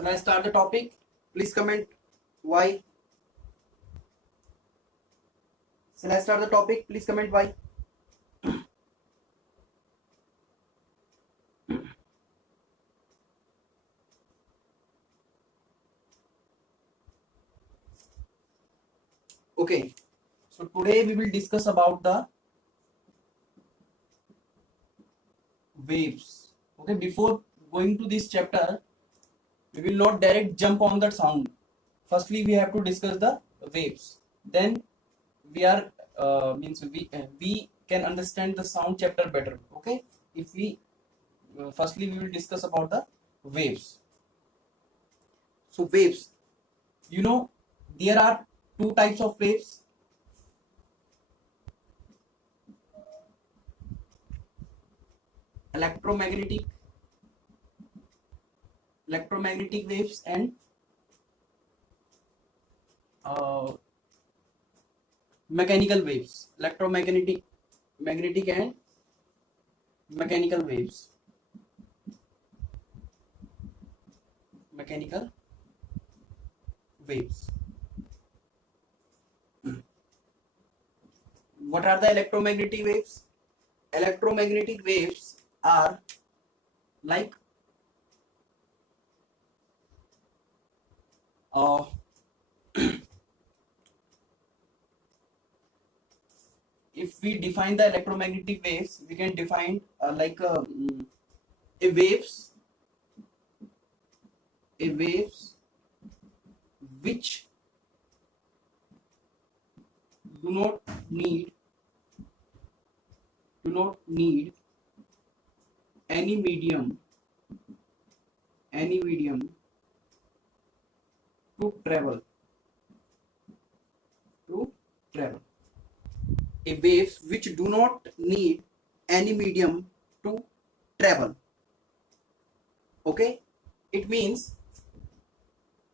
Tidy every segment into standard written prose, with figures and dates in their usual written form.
Shall I start the topic? Please comment why. Shall I start the topic? Please comment why. Okay, so today we will discuss about the waves. Okay, before going to this chapter, we will not direct jump on that sound. Firstly, we have to discuss the waves. Then we are means we can understand the sound chapter better. Okay, if we firstly we will discuss about the waves. So waves, you know, there are two types of waves. Electromagnetic waves and uh, mechanical waves. Magnetic and mechanical waves. Mechanical waves. What are the electromagnetic waves? Electromagnetic waves are like uh, if we define the electromagnetic waves, we can define a waves which do not need any medium to travel a waves which do not need any medium to travel. Okay, it means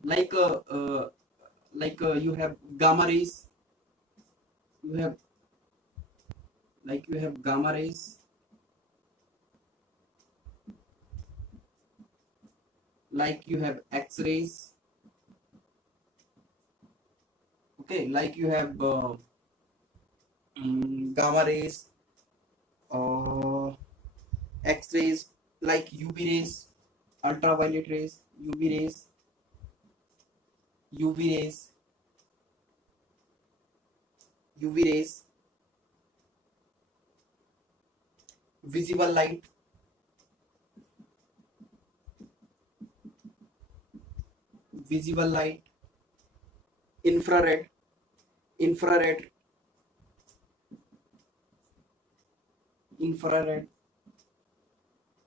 like you have gamma rays, you have gamma rays, like you have x-rays. Okay, like you have gamma rays, x-rays, like UV rays, ultraviolet rays, UV rays, visible light,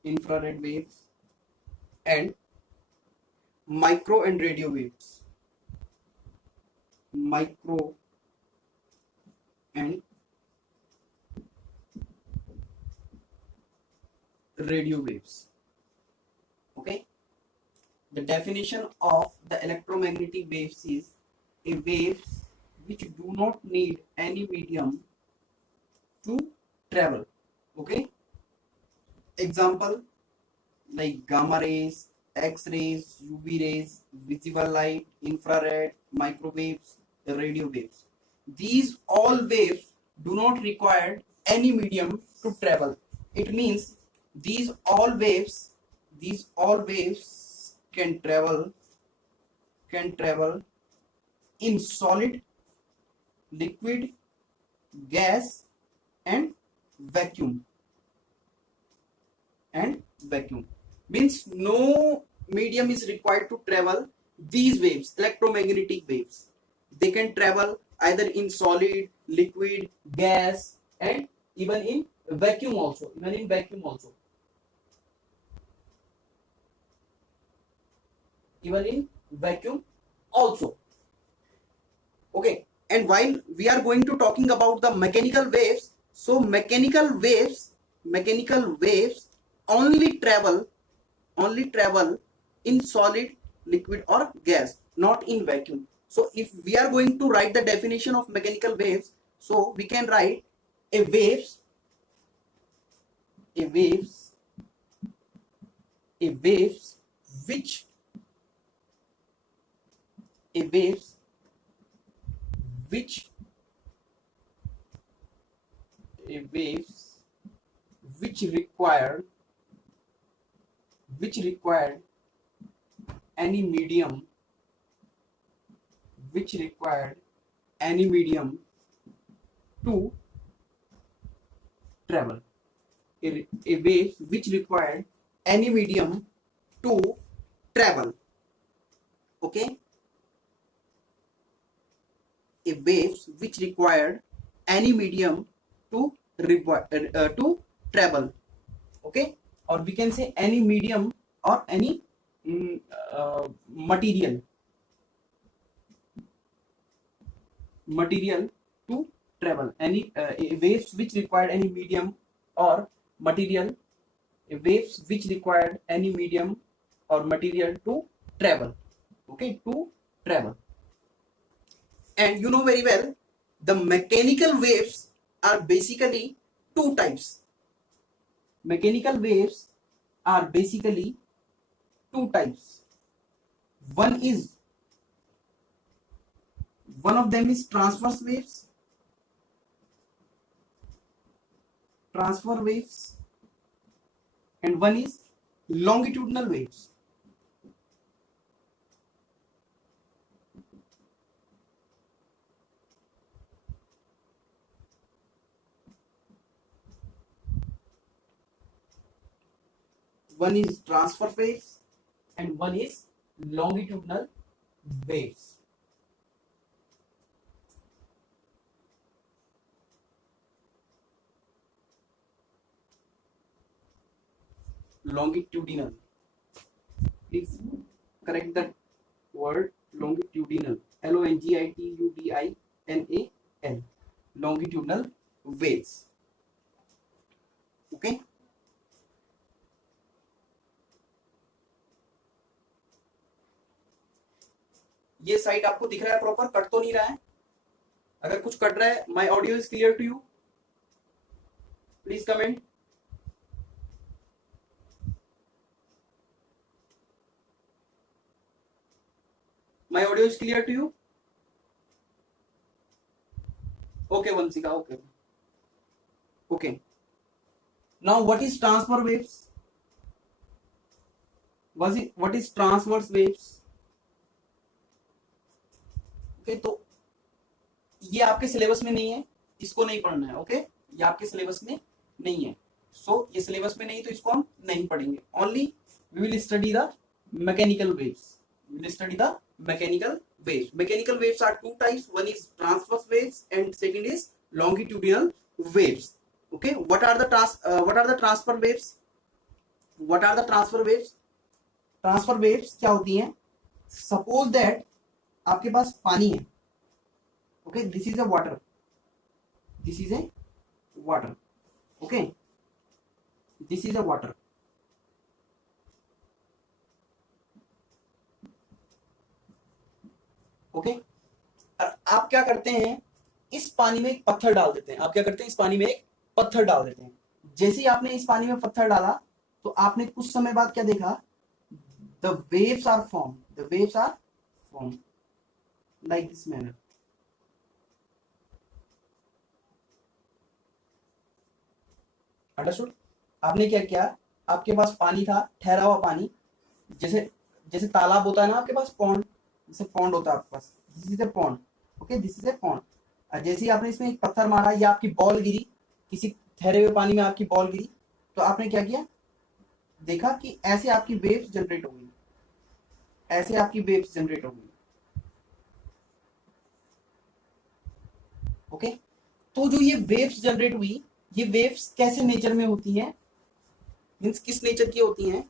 infrared waves, and micro and radio waves. Micro and radio waves. Okay, the definition of the electromagnetic waves is a waves which do not need any medium to travel. Okay, example like gamma rays, x-rays, UV rays, visible light, infrared, microwaves, radio waves. These all waves do not require any medium to travel. It means these all waves can travel in solid, liquid, gas, and vacuum. Means no medium is required to travel these waves, electromagnetic waves. They can travel either in solid, liquid, gas, and even in vacuum also. Okay, and while we are going to talking about the mechanical waves, so mechanical waves only travel in solid, liquid, or gas, not in vacuum. So if we are going to write the definition of mechanical waves, so we can write a waves which a waves which a waves which required any medium to travel. A wave which required any medium to travel. Okay, a waves which required any medium to travel. Okay, or we can say any medium or any material to travel. Any waves which required any medium or material, waves which required any medium or material to travel. Okay, to travel. And you know very well, the mechanical waves are basically two types. Mechanical waves are basically two types. One of them is transverse waves, and one is longitudinal waves. One is transverse waves and one is longitudinal waves. Longitudinal. Please correct that word, longitudinal. Longitudinal. Longitudinal waves. Okay. ये side आपको दिख रहा है proper, cut तो नहीं रहा है? अगर कुछ कट रहा है, my audio is clear to you? Please comment. My audio is clear to you? Okay, Vansika. Okay. Now, what is transverse waves? What is transverse waves? Okay, तो ये आपके सिलेबस में नहीं है, इसको नहीं पढ़ना है. ओके, ये आपके सिलेबस में नहीं है. सो ये सिलेबस में नहीं, तो इसको हम नहीं पढ़ेंगे. Only we will study the mechanical waves. Mechanical waves. Mechanical waves are two types. One is transverse waves and second is longitudinal waves. Okay, what are the transfer waves? Transfer waves क्या होती हैं? Suppose that आपके पास पानी है. Okay, this is a water. Okay, this is a water. Okay, आप क्या करते हैं, इस पानी में एक पत्थर डाल देते हैं. जैसे ही आपने इस पानी में पत्थर डाला, तो आपने कुछ समय बाद क्या देखा? The waves are form like this manner. Understood? आपने क्या किया, आपके पास पानी था, ठहरा हुआ पानी, जैसे तालाब होता है ना आपके पास, पॉन्ड, जैसे पॉन्ड होता है आपके पास. This is a pond. Okay, this is a pond. जैसे ही आपने इसमें एक पत्थर मारा या आपकी बॉल गिरी, किसी ठहरे हुए पानी में आपकी बॉल गिरी, तो आपने क्या किया? देखा कि ऐसे आपकी वेव्स जनरेट हो गई. ओके, तो जो ये वेव्स जनरेट हुई, ये वेव्स कैसे नेचर में होती हैं, मींस किस नेचर की होती हैं?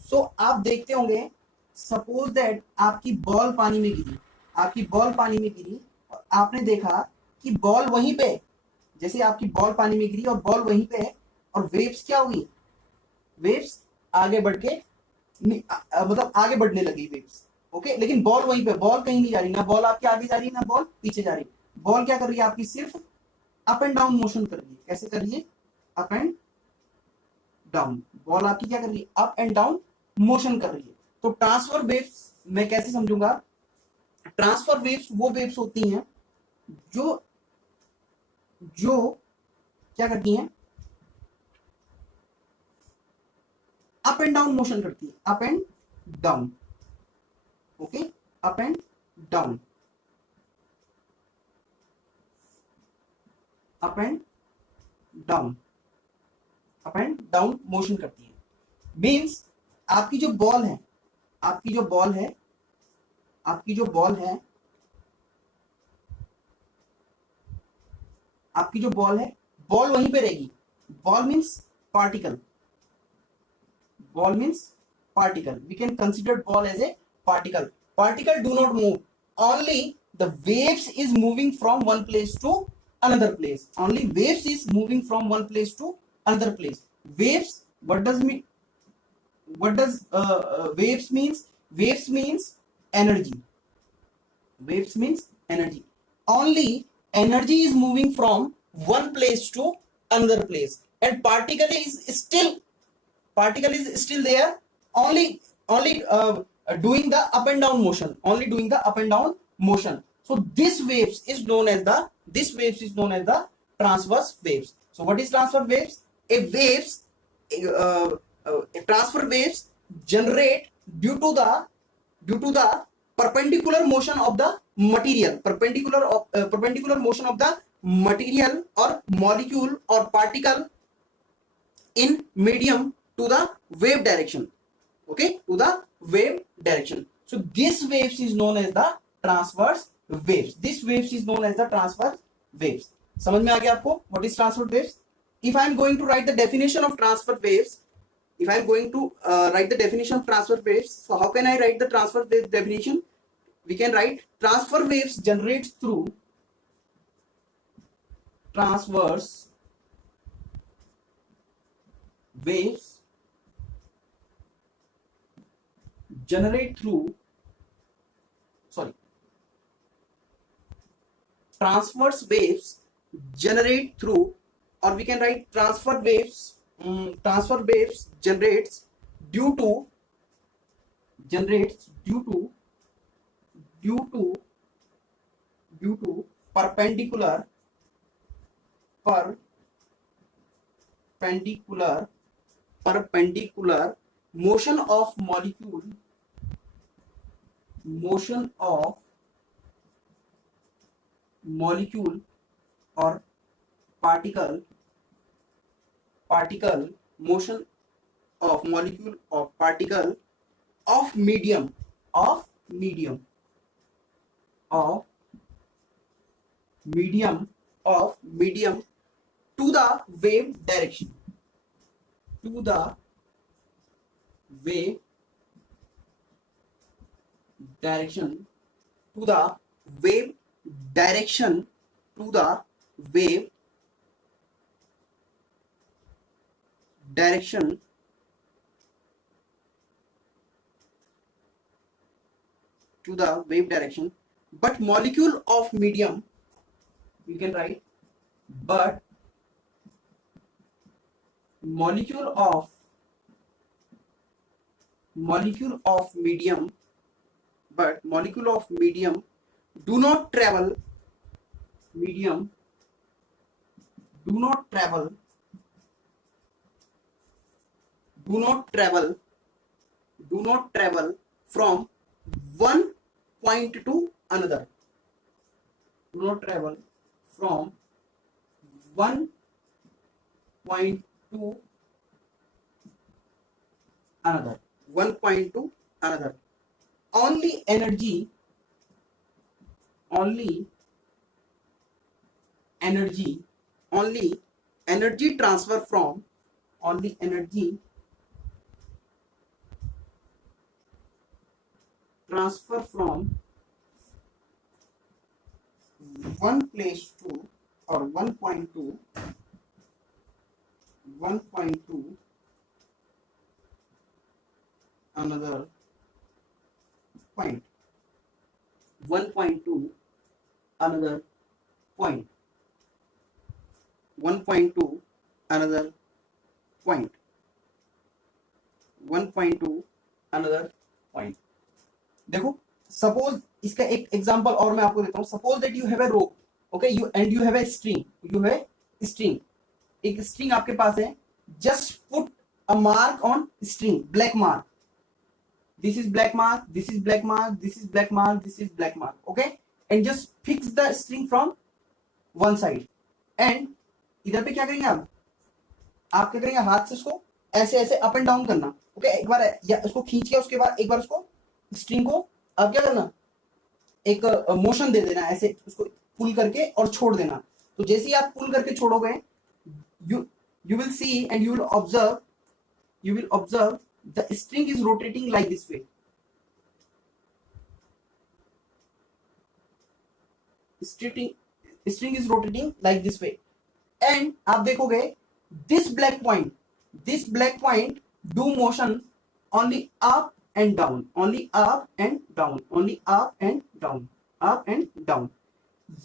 सो आप देखते होंगे, सपोज दैट आपकी बॉल पानी में गिरी और आपने देखा कि बॉल वहीं पे, जैसे आपकी बॉल पानी में गिरी और बॉल वहीं पे है, और वेव्स क्या हुई? वेव्स आगे बढ़ के मतलब आगे बढ़ने लगी वेव्स. ओके, लेकिन बॉल वहीं पे, बॉल कहीं नहीं जा रही, ना बॉल आपके आगे जा रही है, ना बॉल पीछे जा रही. बॉल क्या कर रही है आपकी? सिर्फ अप एंड डाउन मोशन कर रही है. कैसे कर रही है? Up and down. बॉल आपकी क्या कर रही है? अप एंड डाउन मोशन कर रही है. तो ट्रांसफर वेव्स मैं कैसे समझूंगा? ट्रांसफर वेव्स वो वेव्स होती हैं जो जो क्या करती हैं, अप एंड डाउन मोशन करती है, up and down, okay, up and down, up and down, up and down motion करती है। मीन्स आपकी जो बॉल है, आपकी जो बॉल है, आपकी जो बॉल है, आपकी जो बॉल है, बॉल वहीं पे रहेगी। Ball means particle, ball means particle, we can consider ball as a particle. Particle do not move, only the waves is moving from one place to another place, only waves is moving from one place to another place. Waves, what does mean, what does waves means? Waves means energy, waves means energy, only energy is moving from one place to another place, and particle is still there, only doing the up and down motion, only doing the up and down motion. So this waves is known as the transverse waves. So what is transverse waves? A transfer waves generate due to the perpendicular motion of the material, perpendicular motion of the material or molecule or particle in medium to the wave direction, okay, to the wave direction. So this waves is known as the transverse waves, this waves is known as the transverse waves. समझ में आ गया आपको what is transverse waves? If I am going to write the definition of transverse waves, if I am going to write the definition of transverse waves, so how can I write the transverse wave definition? We can write transverse waves generates through transverse waves generate through, sorry, transverse waves generate through, or we can write transfer waves generates due to perpendicular motion of molecule or particle motion of molecule or particle of medium to the wave direction, to the wave direction, to the wave direction, to the wave direction, to the wave direction. But molecule of medium, we can write, but molecule of medium, but molecule of medium do not travel, medium do not travel from one point to another, do not travel from one point to another, only energy transfer from one place to, or one point to another point, one point to another point, one point to another point, one point to another point. देखो suppose इसका एक example और मैं आपको देता हूं. Suppose that you have a rope, okay, you have a string, you have string, एक string आपके पास है. Just put a mark on string, black mark. This is black mark, this is black mark, this is black mark, this is black mark, okay, and just fix the string from one side. And इधर पे क्या करेंगे आप क्या करेंगे, हाथ से उसको ऐसे ऐसे अप एंड डाउन करना, ओके. एक बार या उसको खींच के उसके बाद एक बार उसको स्ट्रिंग को आप क्या करना, एक मोशन दे देना, ऐसे उसको पुल करके और छोड़ देना. तो जैसे ही आप पुल करके छोड़ोगे, you will see and you will observe the string is rotating like this way. String is rotating like this way. And आप देखोगे this black point do motion only up and down, only up and down, only up and down, up and down.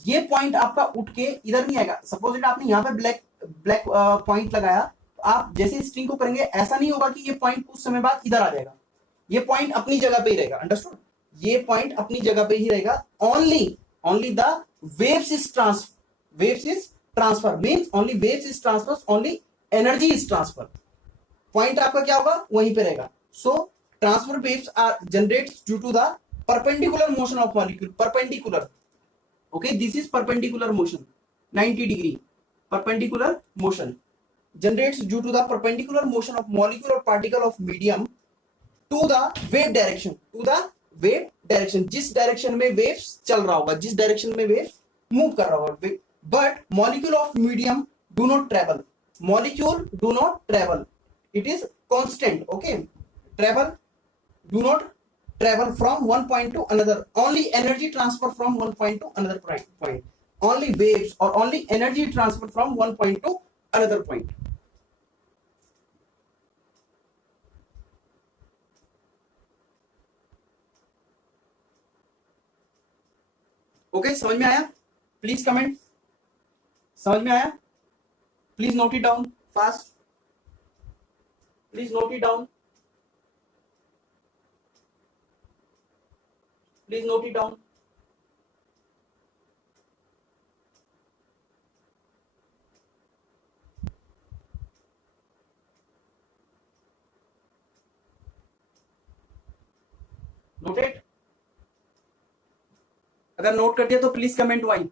ये point आपका उठ के इधर नहीं आएगा. Suppose आपने यहाँ पे ब्लैक पॉइंट लगाया, तो आप जैसे स्ट्रिंग को करेंगे ऐसा नहीं होगा कि ये पॉइंट कुछ समय बाद इधर आ जाएगा. ये पॉइंट अपनी जगह पे ही रहेगा. अंडरस्टूड? ये पॉइंट अपनी जगह पे ही रहेगा. Only the waves is transfer means only waves is transfer, only energy is transfer. Point आपका क्या होगा, वहीं पे रहेगा. So transfer waves are generates due to the perpendicular motion of molecule. Perpendicular, okay, this is perpendicular motion, 90 degree perpendicular motion generates due to the perpendicular motion of molecule or particle of medium to the wave direction, जिस direction में waves चल रहा होगा, जिस direction में waves move कर रहा होगा. But molecule of medium do not travel, it is constant, okay. do not travel from one point to another, only energy transfer from one point to another point, only waves or only energy transfer from one point to another point. Okay, समझ में आया? Please comment. समझ में आया? Please note it down fast. Please note it down. Please note it down. Noted? अगर note कर दिया तो प्लीज कमेंट वाई.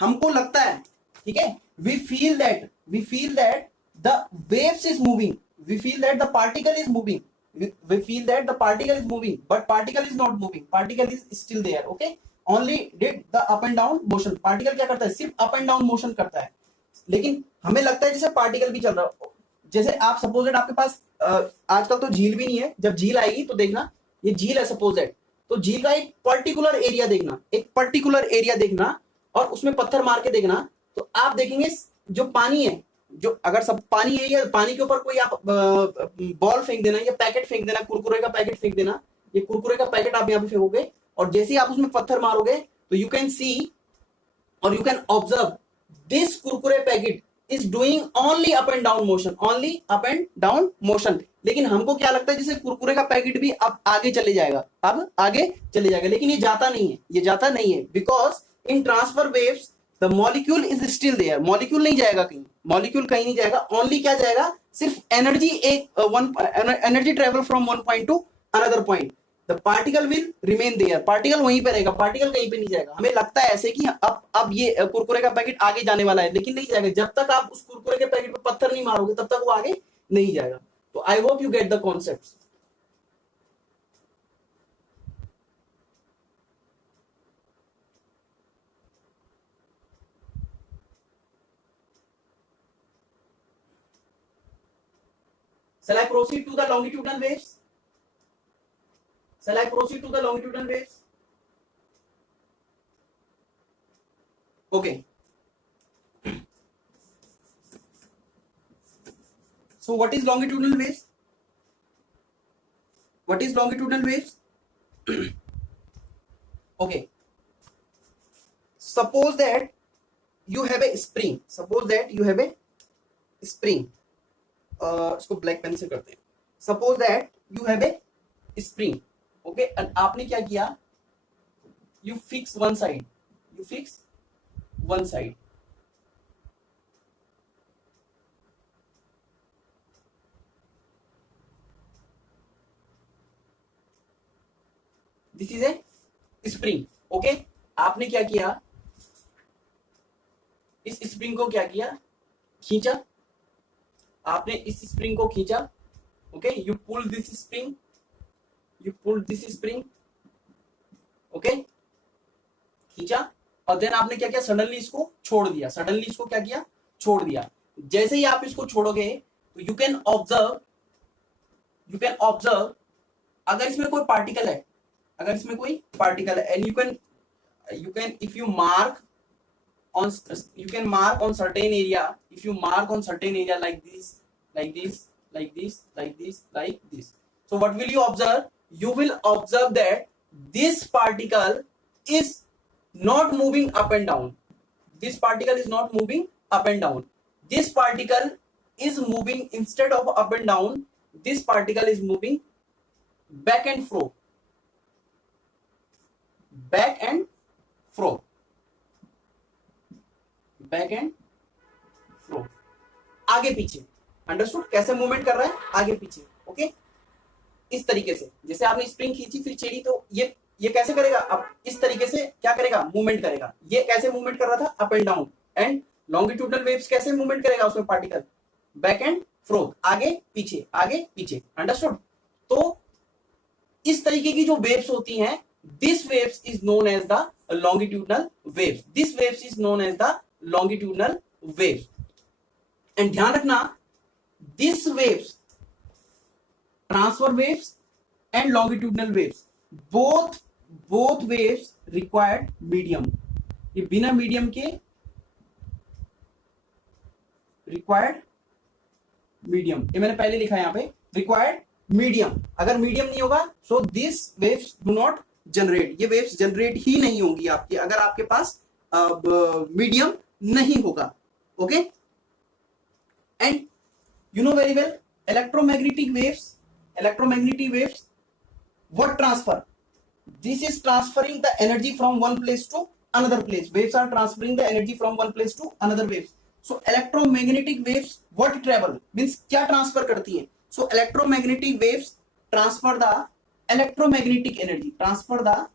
हमको लगता है, ठीक है, we feel that the waves is moving, we feel that the particle is moving, we feel that the particle is moving, but particle is not moving, particle is still there, okay, only did the up and down motion. particle क्या करता है, सिर्फ up and down motion करता है. लेकिन हमें लगता है जैसे पार्टिकल भी चल रहा हो. जैसे आप सपोज दैट आपके पास आजकल तो झील भी नहीं है, जब झील आएगी तो देखना, ये झील है सपोज दैट, तो झील का एक पर्टिकुलर एरिया देखना, एक पर्टिकुलर एरिया देखना और उसमें पत्थर मार के देखना, तो आप देखेंगे जो पानी है, जो अगर सब पानी है या पानी के ऊपर कोई आप बॉल फेंक देना या पैकेट फेंक देना, कुरकुरे का पैकेट फेंक देना, ये कुरकुरे का पैकेट आप यहाँ पे फेंकोगे और जैसे ही आप उसमें पत्थर मारोगे तो यू कैन सी और you can observe this Kurkure packet is doing only up and down motion, only up and down motion. लेकिन हमको क्या लगता है जैसे कुरकुरे का पैकेट भी अब आगे चले जाएगा, अब आगे चले जाएगा, लेकिन ये जाता नहीं है, ये जाता नहीं है. Because in transfer waves the molecule is still there. Molecule नहीं जाएगा कहीं, मॉलिक्यूल कहीं नहीं जाएगा. ओनली क्या जाएगा, सिर्फ energy, energy travel from one point to another point. The particle will remain there. Particle वहीं पे रहेगा, पार्टिकल कहीं पे नहीं जाएगा. हमें लगता है ऐसे कि अब ये कुरकुरे का पैकेट आगे जाने वाला है, लेकिन नहीं जाएगा. जब तक आप उस कुरकुरे के पैकेट पे पत्थर नहीं मारोगे तब तक वो आगे नहीं जाएगा. तो I hope you get the concept. Shall I proceed to the longitudinal waves? Shall I proceed to the longitudinal waves? Okay. So what is longitudinal waves? What is longitudinal waves? Okay. Suppose that you have a spring. Suppose that you have a spring. इसको black pen से करते हैं. Suppose that you have a spring, okay, and आपने क्या किया, you fix one side, you fix one side. This is a spring, okay. आपने क्या किया, इस स्प्रिंग को क्या किया, खींचा, आपने इस स्प्रिंग को खींचा, okay, you pull this spring, you pull this spring, okay, खींचा, और देन आपने क्या किया, सडनली इसको छोड़ दिया, सडनली इसको क्या किया, छोड़ दिया. जैसे ही आप इसको छोड़ोगे तो यू कैन ऑब्जर्व, अगर इसमें कोई पार्टिकल है, अगर इसमें कोई पार्टिकल है, and you can if you mark on certain area, if you mark on certain area like this, like this, like this, like this, like this, so what will you observe, you will observe that this particle is not moving up and down, this particle is not moving up and down, this particle is moving, instead of up and down, this particle is moving back and fro, back and fro, back and fro, आगे पीछे. Understood, कैसे movement कर रहा है, आगे पीछे, okay. इस तरीके से, जैसे आपने स्प्रिंग खींची फिर छेड़ी, तो ये कैसे करेगा, अब इस तरीके से क्या करेगा, मूवमेंट करेगा. ये कैसे मूवमेंट कर रहा था, up and down. And longitudinal waves कैसे मूवमेंट करेगा उसमें पार्टिकल, बैक एंड फ्रो, आगे पीछे, आगे पीछे. अंडरस्टूड. तो इस तरीके की जो वेव्स होती हैं, this waves is known as the longitudinal waves, this waves is known as the longitudinal waves. And ध्यान रखना, this waves, transfer waves and longitudinal waves, both waves required medium. ये बिना मीडियम के required medium, ये मैंने पहले लिखा है यहाँ पे, required medium. अगर मीडियम नहीं होगा, so these waves do not generate, ये वेव्स जनरेट ही नहीं होंगी आपके, अगर आपके पास मीडियम नहीं होगा, okay. And you know very well, electromagnetic waves what transfer, this is transferring the energy from one place to another place, waves are transferring the energy from one place to another waves. So electromagnetic waves what travel means क्या transfer करती है, so electromagnetic waves transfer the electromagnetic energy, transfer the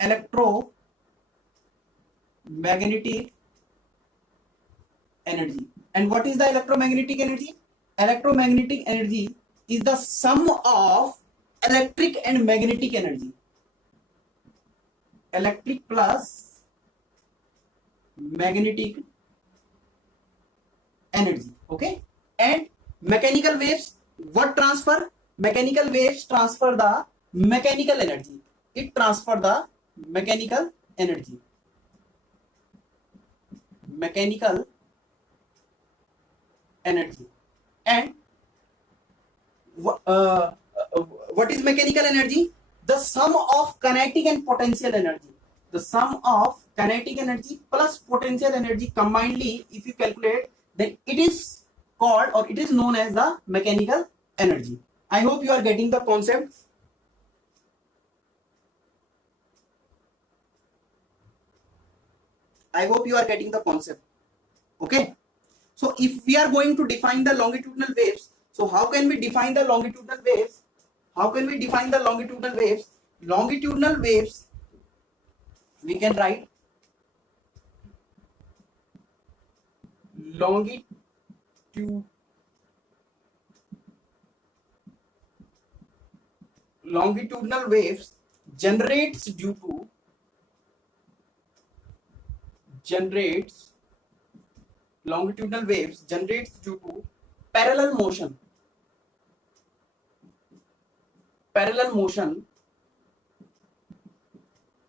electromagnetic energy. And what is the electromagnetic energy? Electromagnetic energy is the sum of electric and magnetic energy, electric plus magnetic energy, okay. And mechanical waves what transfer, mechanical waves transfer the mechanical energy, it transfer the mechanical energy, mechanical energy. And what is mechanical energy, the sum of kinetic and potential energy, the sum of kinetic energy plus potential energy combinedly, if you calculate, then it is called or it is known as the mechanical energy. I hope you are getting the concept. I hope you are getting the concept, okay. So if we are going to define the longitudinal waves, so how can we define the longitudinal waves, how can we define the longitudinal waves? Longitudinal waves, we can write longitudinal waves generates due to longitudinal waves generates due to parallel motion,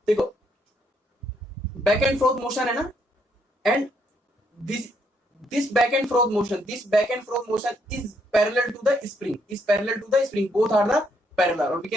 देखो back and fourth motion है ना, and this back and forth motion is parallel to the spring, both are the parallel, or we can